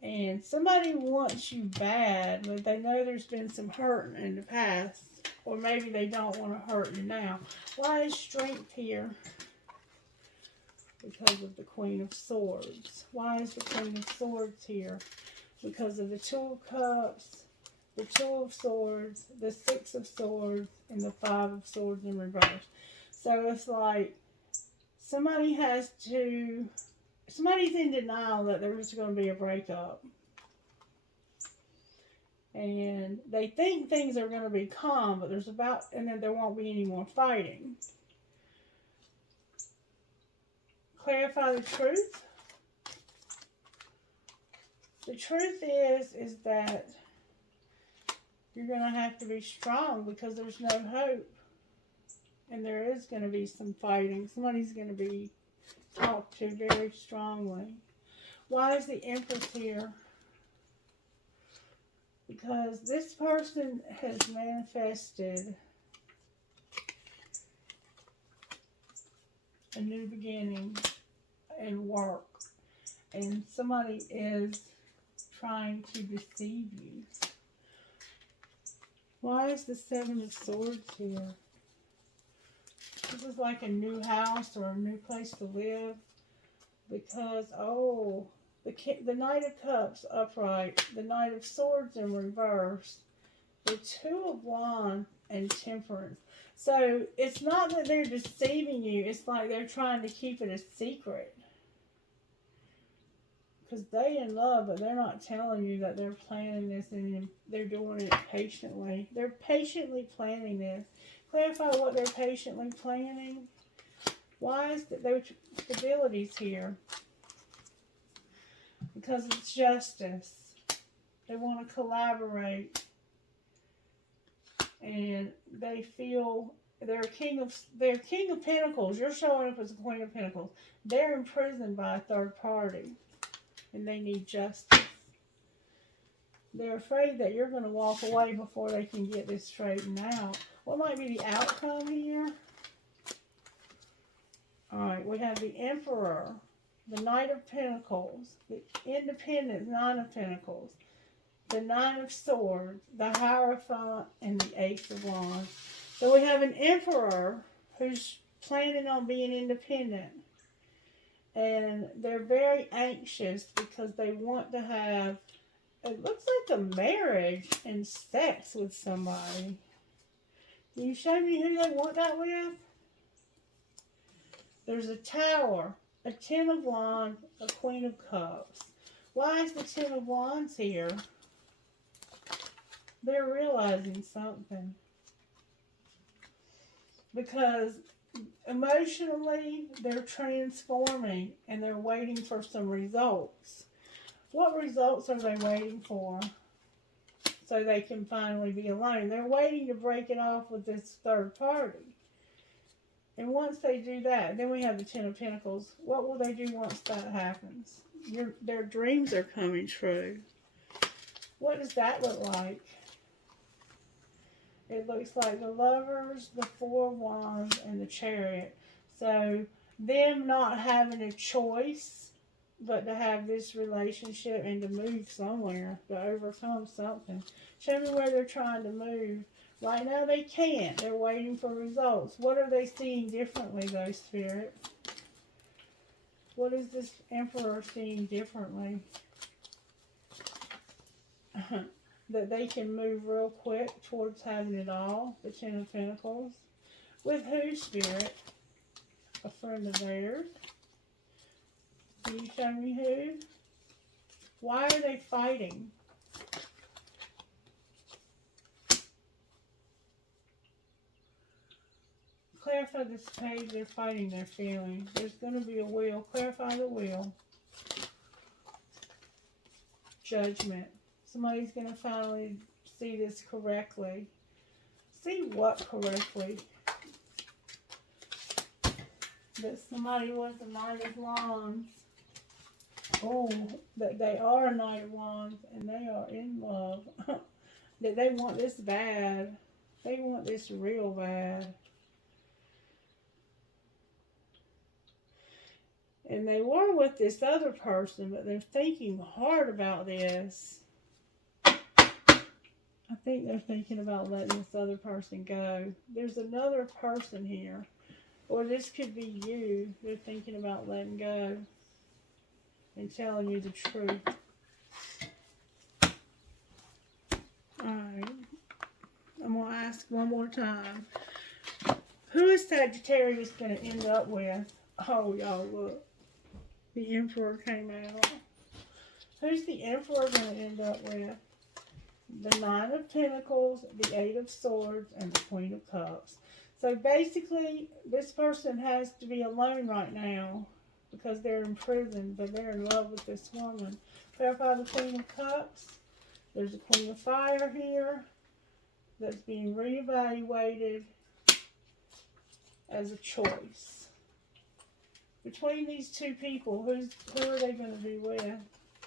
and somebody wants you bad, but they know there's been some hurt in the past, or maybe they don't want to hurt you now. Why is Strength here? Because of the Queen of Swords. Why is the Queen of Swords here? Because of the Two of Cups, the Two of Swords, the Six of Swords, and the Five of Swords in reverse. So it's like somebody's in denial that there's going to be a breakup. And they think things are going to be calm, but and then there won't be any more fighting. Clarify the truth. The truth is that you're going to have to be strong because there's no hope. And there is going to be some fighting. Somebody's going to be talked to very strongly. Why is the Empress here? Because this person has manifested a new beginning and work. And somebody is trying to deceive you. Why is the Seven of Swords here? This is like a new house or a new place to live. Because, the Knight of Cups upright, the Knight of Swords in reverse, the Two of Wands, and Temperance. So, it's not that they're deceiving you. It's like they're trying to keep it a secret. Because they in love, but they're not telling you that they're planning this and they're doing it patiently. They're patiently planning this. Clarify what they're patiently planning. Why is that their stability's here? Because it's justice. They want to collaborate. And they feel they're king of Pentacles. You're showing up as a Queen of Pentacles. They're imprisoned by a third party. And they need justice. They're afraid that you're going to walk away before they can get this straightened out. What might be the outcome here? Alright, we have the Emperor, the Knight of Pentacles, the Independence, Nine of Pentacles, the Nine of Swords, the Hierophant, and the Ace of Wands. So we have an Emperor who's planning on being independent. And they're very anxious because they want to have, it looks like a marriage and sex with somebody. Can you show me who they want that with? There's a Tower, a Ten of Wands, a Queen of Cups. Why is the Ten of Wands here? They're realizing something. Because emotionally, they're transforming and they're waiting for some results. What results are they waiting for? So they can finally be alone. They're waiting to break it off with this third party. And once they do that, then we have the Ten of Pentacles. What will they do once that happens? Their dreams are coming true. What does that look like? It looks like the Lovers, the Four of Wands, and the Chariot. So them not having a choice but to have this relationship and to move somewhere, to overcome something. Show me where they're trying to move. Right now they can't. They're waiting for results. What are they seeing differently though, Spirit? What is this Emperor seeing differently? That they can move real quick towards having it all. The Ten of Pentacles. With who, Spirit? A friend of theirs. Can you show me who? Why are they fighting? Clarify this page. They're fighting their feelings. There's going to be a wheel. Clarify the wheel. Judgment. Somebody's going to finally see this correctly. See what correctly? That somebody was a Knight of Wands. Oh, that they are a Knight of Wands and they are in love. That they want this bad. They want this real bad. And they were with this other person, but they're thinking hard about this. I think they're thinking about letting this other person go. There's another person here. Or this could be you. They're thinking about letting go. And telling you the truth. Alright. I'm going to ask one more time. Who is Sagittarius going to end up with? Oh, y'all, look. The Emperor came out. Who's the Emperor going to end up with? The Nine of Pentacles, the Eight of Swords, and the Queen of Cups. So basically, this person has to be alone right now because they're in prison, but they're in love with this woman. Clarify the Queen of Cups. There's a Queen of Fire here that's being reevaluated as a choice. Between these two people, who are they going to be with?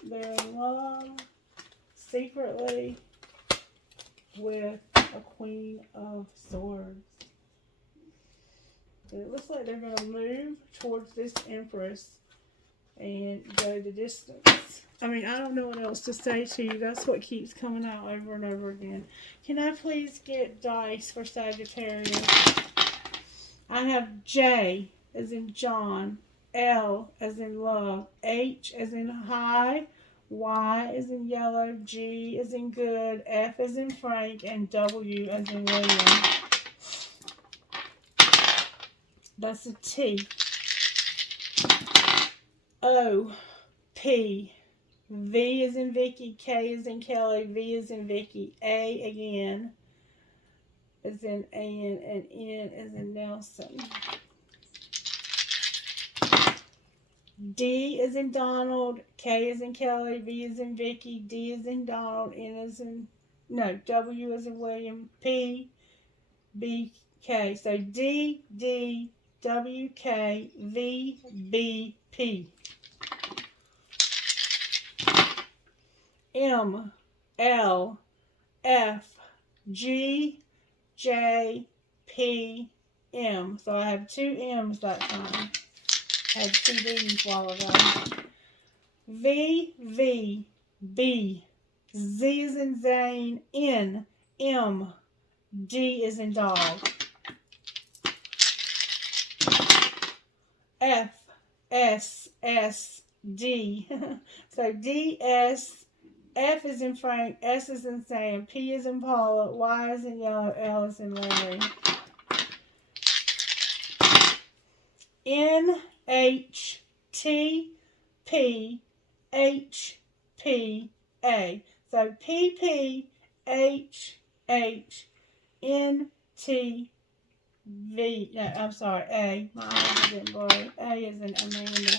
They're in love secretly with a Queen of Swords. It looks like they're going to move towards this Empress and go the distance. I mean, I don't know what else to say to you. That's what keeps coming out over and over again. Can I please get dice for Sagittarius? I have J as in John, L as in love, H as in high, Y as in yellow, G as in good, F as in Frank, and W as in William. That's a T. O, P, V as in Vicky, K as in Kelly, V as in Vicky, A again as in Ann, and N as in Nelson. D as in Donald, K as in Kelly, V as in Vicky, D as in Donald, N as in, no, W as in William, P, B, K. So D, D, W, K, V, B, P. M, L, F, G, J, P, M. So I have two M's that time. I had two D's while ago. V, V, B, Z is in Zane, N, M, D is in dog. F, S, S, D. So D, S, F is in Frank, S is in Sam, P is in Paula, Y is in yellow, L is in Larry. NHTPHPA. So PPHHNTV. No, I'm sorry, A. My eyes are getting blurry. A is in Amanda.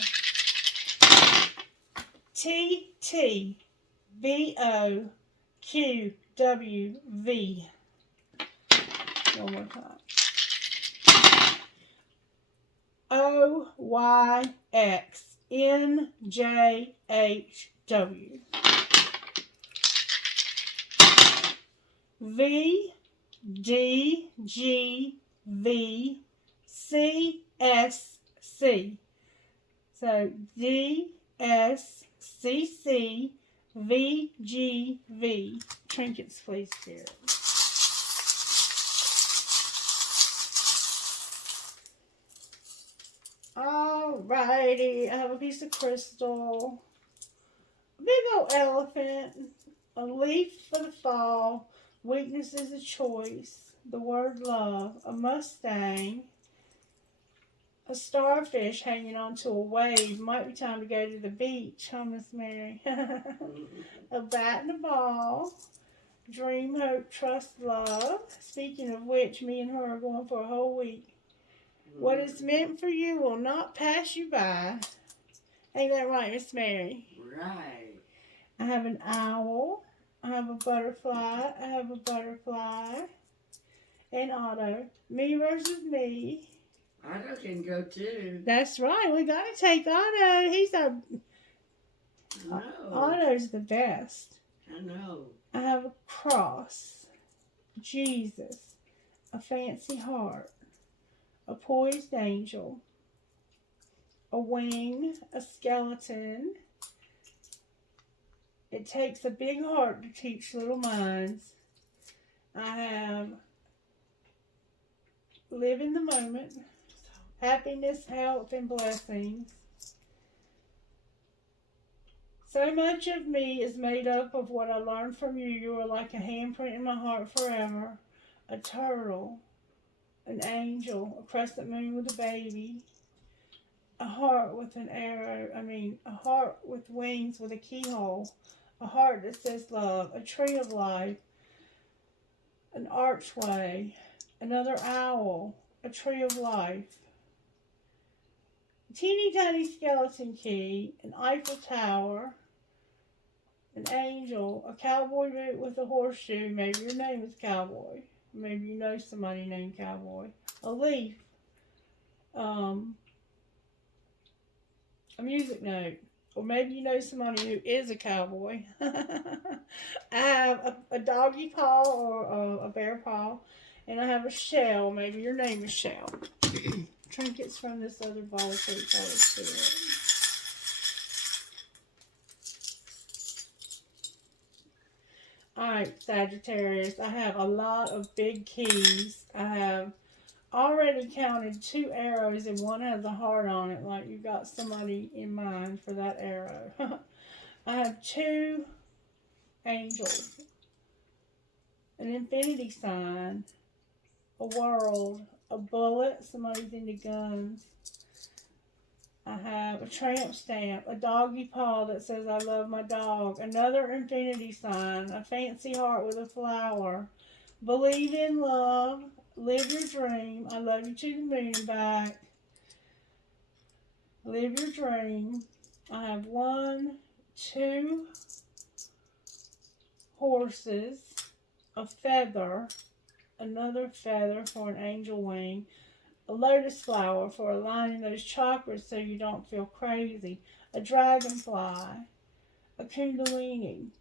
TTBOQWV. One more time. OYXNJHW. VDGVCSC. So DSCCVGV. Trinkets, please, Spirit. Alrighty, I have a piece of crystal, a big old elephant, a leaf for the fall, weakness is a choice, the word love, a Mustang, a starfish hanging onto a wave, might be time to go to the beach, huh, Miss Mary? A bat and a ball, dream, hope, trust, love. Speaking of which, me and her are going for a whole week. What is meant for you will not pass you by. Ain't that right, Miss Mary? Right. I have an owl. I have a butterfly. I have a butterfly. And Otto. Me versus me. Otto can go too. That's right. We got to take Otto. He's our... I know. Otto's the best. I know. I have a cross. Jesus. A fancy heart. A poised angel, a wing, a skeleton. It takes a big heart to teach little minds. I have live in the moment, happiness, health, and blessings. So much of me is made up of what I learned from you. You are like a handprint in my heart forever, a turtle. An angel, a crescent moon with a baby, a heart with an arrow, a heart with wings with a keyhole, a heart that says love, a tree of life, an archway, another owl, a tree of life, a teeny tiny skeleton key, an Eiffel Tower, an angel, a cowboy boot with a horseshoe, maybe your name is Cowboy. Maybe you know somebody named Cowboy. A leaf. A music note. Or maybe you know somebody who is a cowboy. I have a doggy paw or a bear paw. And I have a shell. Maybe your name is Shell. Trinkets from this other bowl, please, Holy Spirit. Alright, Sagittarius, I have a lot of big keys. I have already counted 2 arrows and one has a heart on it, like you got somebody in mind for that arrow. I have 2 angels, an infinity sign, a world, a bullet, somebody's into guns. I have a tramp stamp, a doggy paw that says I love my dog, another infinity sign, a fancy heart with a flower, believe in love, live your dream, I love you to the moon and back, live your dream. I have 1, 2 horses, a feather, another feather for an angel wing, a lotus flower for aligning those chakras so you don't feel crazy, a dragonfly, a kundalini.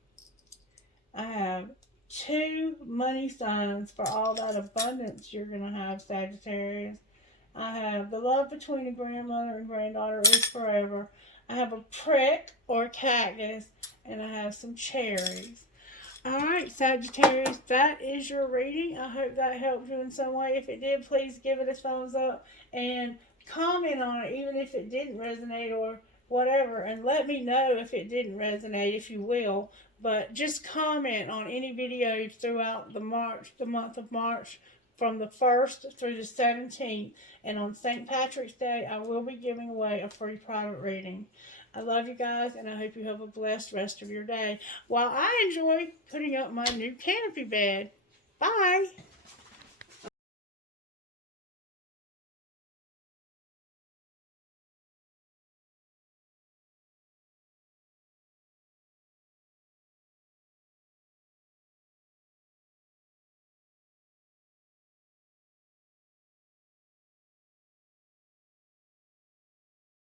I have 2 money signs for all that abundance you're going to have, Sagittarius. I have the love between a grandmother and granddaughter is forever. I have a prick or a cactus, and I have some cherries. Alright, Sagittarius, that is your reading. I hope that helped you in some way. If it did, please give it a thumbs up and comment on it, even if it didn't resonate or whatever. And let me know if it didn't resonate, if you will. But just comment on any videos throughout the month of March from the 1st through the 17th. And on St. Patrick's Day, I will be giving away a free private reading. I love you guys, and I hope you have a blessed rest of your day while I enjoy putting up my new canopy bed. Bye.